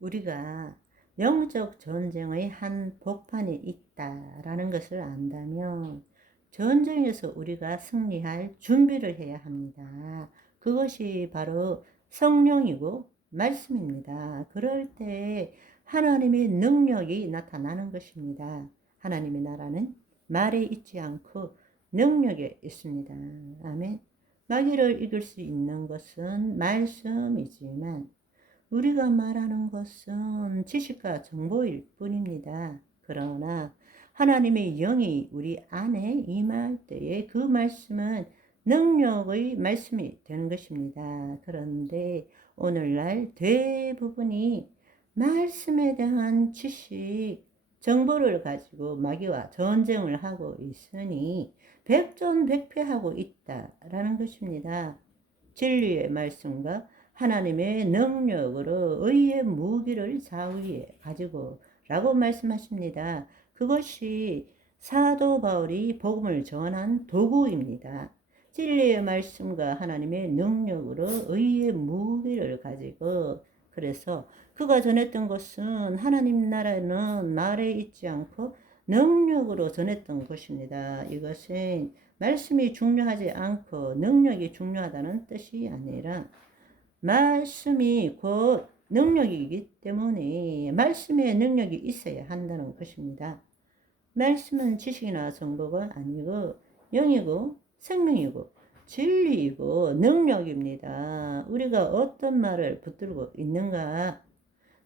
우리가 영적 전쟁의 한 복판에 있다라는 것을 안다면 전쟁에서 우리가 승리할 준비를 해야 합니다. 그것이 바로 성령이고 말씀입니다. 그럴 때 하나님의 능력이 나타나는 것입니다. 하나님의 나라는 말에 있지 않고 능력에 있습니다. 아멘. 마귀를 이길 수 있는 것은 말씀이지만 우리가 말하는 것은 지식과 정보일 뿐입니다. 그러나 하나님의 영이 우리 안에 임할 때에 그 말씀은 능력의 말씀이 되는 것입니다. 그런데 오늘날 대부분이 말씀에 대한 지식, 정보를 가지고 마귀와 전쟁을 하고 있으니 백전백패하고 있다라는 것입니다. 진리의 말씀과 하나님의 능력으로 의의 무기를 좌우에 가지고 라고 말씀하십니다. 그것이 사도 바울이 복음을 전한 도구입니다. 진리의 말씀과 하나님의 능력으로 의의 무기를 가지고, 그래서 그가 전했던 것은 하나님 나라는 말에 있지 않고 능력으로 전했던 것입니다. 이것은 말씀이 중요하지 않고 능력이 중요하다는 뜻이 아니라 말씀이 곧 능력이기 때문에 말씀에 능력이 있어야 한다는 것입니다. 말씀은 지식이나 정보가 아니고 영이고 생명이고 진리이고 능력입니다. 우리가 어떤 말을 붙들고 있는가?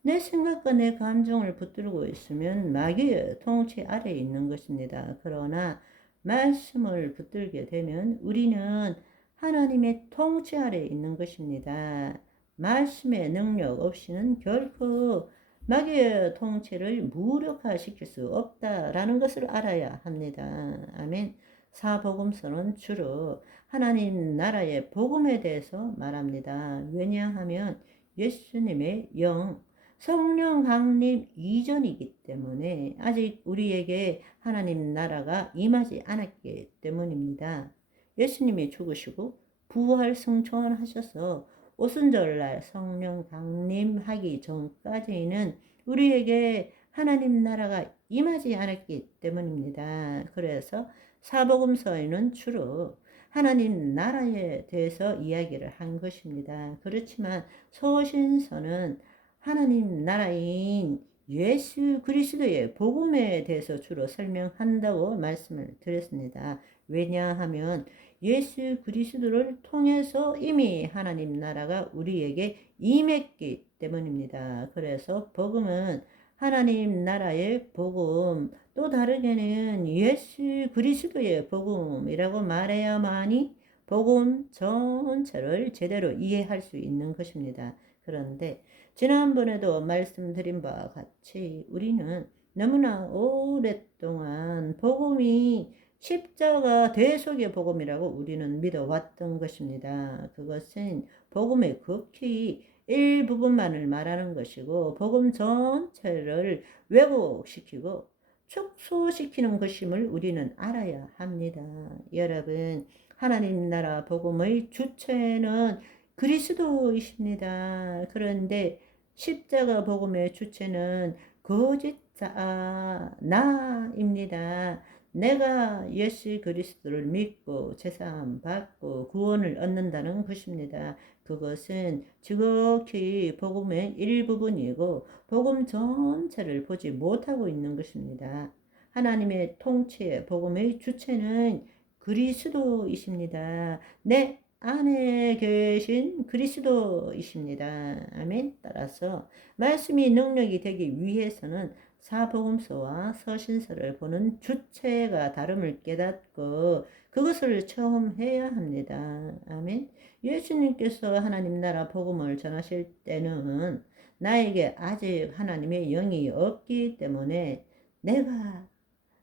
내 생각과 내 감정을 붙들고 있으면 마귀의 통치 아래에 있는 것입니다. 그러나 말씀을 붙들게 되면 우리는 하나님의 통치 아래에 있는 것입니다. 말씀의 능력 없이는 결코 마귀의 통치를 무력화시킬 수 없다라는 것을 알아야 합니다. 아멘. 사복음서는 주로 하나님 나라의 복음에 대해서 말합니다. 왜냐하면 예수님의 영, 성령 강림 이전이기 때문에 아직 우리에게 하나님 나라가 임하지 않았기 때문입니다. 예수님이 죽으시고 부활 승천하셔서 오순절날 성령 강림하기 전까지는 우리에게 하나님 나라가 임하지 않았기 때문입니다. 그래서 사복음서에는 주로 하나님 나라에 대해서 이야기를 한 것입니다. 그렇지만 서신서는 하나님 나라인 예수 그리스도의 복음에 대해서 주로 설명한다고 말씀을 드렸습니다. 왜냐하면 예수 그리스도를 통해서 이미 하나님 나라가 우리에게 임했기 때문입니다. 그래서 복음은 하나님 나라의 복음, 또 다르게는 예수 그리스도의 복음이라고 말해야만이 복음 전체를 제대로 이해할 수 있는 것입니다. 그런데 지난번에도 말씀드린 바와 같이 우리는 너무나 오랫동안 복음이 십자가 대속의 복음이라고 우리는 믿어왔던 것입니다. 그것은 복음의 극히 일부분만을 말하는 것이고 복음 전체를 왜곡시키고 축소시키는 것임을 우리는 알아야 합니다. 여러분, 하나님 나라 복음의 주체는 그리스도이십니다. 그런데 십자가 복음의 주체는 거짓자 나입니다. 내가 예수 그리스도를 믿고 제사함 받고 구원을 얻는다는 것입니다. 그것은 지극히 복음의 일부분이고 복음 전체를 보지 못하고 있는 것입니다. 하나님의 통치의 복음의 주체는 그리스도이십니다. 내 안에 계신 그리스도이십니다. 아멘. 따라서 말씀이 능력이 되기 위해서는 사복음서와 서신서를 보는 주체가 다름을 깨닫고 그것을 처음 해야 합니다. 아멘. 예수님께서 하나님 나라 복음을 전하실 때는 나에게 아직 하나님의 영이 없기 때문에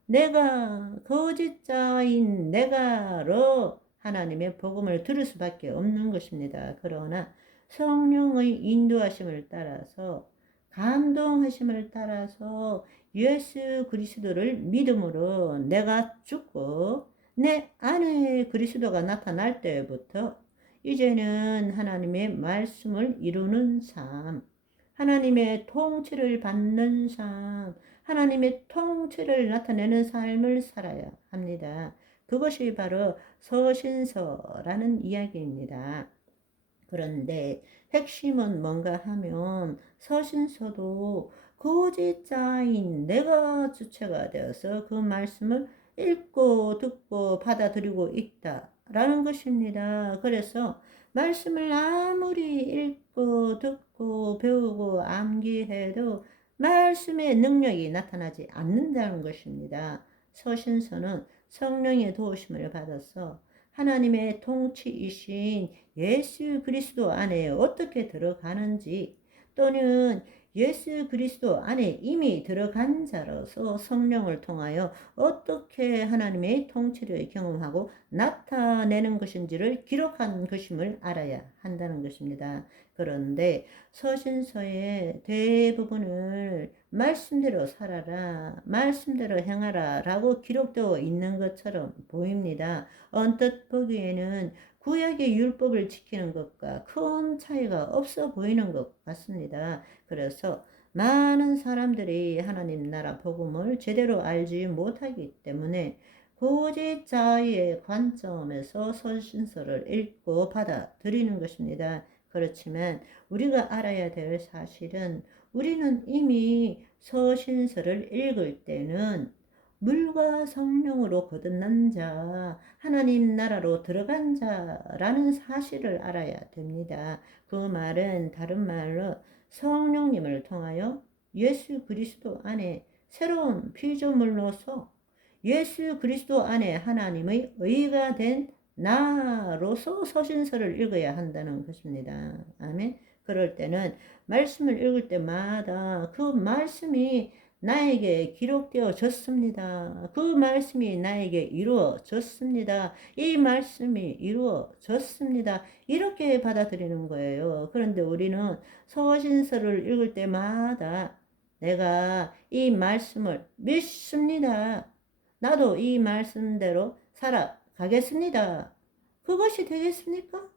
내가 거짓자인 내가로 하나님의 복음을 들을 수밖에 없는 것입니다. 그러나 성령의 인도하심을 따라서 감동하심을 따라서 예수 그리스도를 믿음으로 내가 죽고 내 안에 그리스도가 나타날 때부터 이제는 하나님의 말씀을 이루는 삶, 하나님의 통치를 받는 삶, 하나님의 통치를 나타내는 삶을 살아야 합니다. 그것이 바로 서신서라는 이야기입니다. 그런데 핵심은 뭔가 하면 서신서도 거짓자인 내가 주체가 되어서 그 말씀을 읽고 듣고 받아들이고 있다라는 것입니다. 그래서 말씀을 아무리 읽고 듣고 배우고 암기해도 말씀의 능력이 나타나지 않는다는 것입니다. 서신서는 성령의 도우심을 받아서 하나님의 통치이신 예수 그리스도 안에 어떻게 들어가는지, 또는 예수 그리스도 안에 이미 들어간 자로서 성령을 통하여 어떻게 하나님의 통치를 경험하고 나타내는 것인지를 기록한 것임을 알아야 한다는 것입니다. 그런데 서신서의 대부분을 말씀대로 살아라, 말씀대로 행하라 라고 기록되어 있는 것처럼 보입니다. 언뜻 보기에는 구약의 율법을 지키는 것과 큰 차이가 없어 보이는 것 같습니다. 그래서 많은 사람들이 하나님 나라 복음을 제대로 알지 못하기 때문에 고지자의 관점에서 서신서를 읽고 받아들이는 것입니다. 그렇지만 우리가 알아야 될 사실은, 우리는 이미 서신서를 읽을 때는 물과 성령으로 거듭난 자, 하나님 나라로 들어간 자라는 사실을 알아야 됩니다. 그 말은 다른 말로 성령님을 통하여 예수 그리스도 안에 새로운 피조물로서 예수 그리스도 안에 하나님의 의가 된 나로서 서신서를 읽어야 한다는 것입니다. 아멘. 그럴 때는 말씀을 읽을 때마다 그 말씀이 나에게 기록되어졌습니다. 그 말씀이 나에게 이루어졌습니다. 이 말씀이 이루어졌습니다. 이렇게 받아들이는 거예요. 그런데 우리는 서신서를 읽을 때마다 내가 이 말씀을 믿습니다. 나도 이 말씀대로 살아가겠습니다. 그것이 되겠습니까?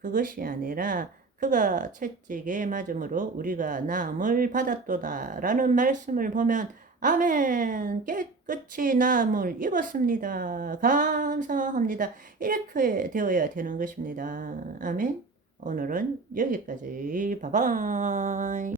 그것이 아니라 그가 채찍에 맞음으로 우리가 나음을 받았도다 라는 말씀을 보면 아멘, 깨끗이 나음을 입었습니다. 감사합니다. 이렇게 되어야 되는 것입니다. 아멘. 오늘은 여기까지. 바이바이.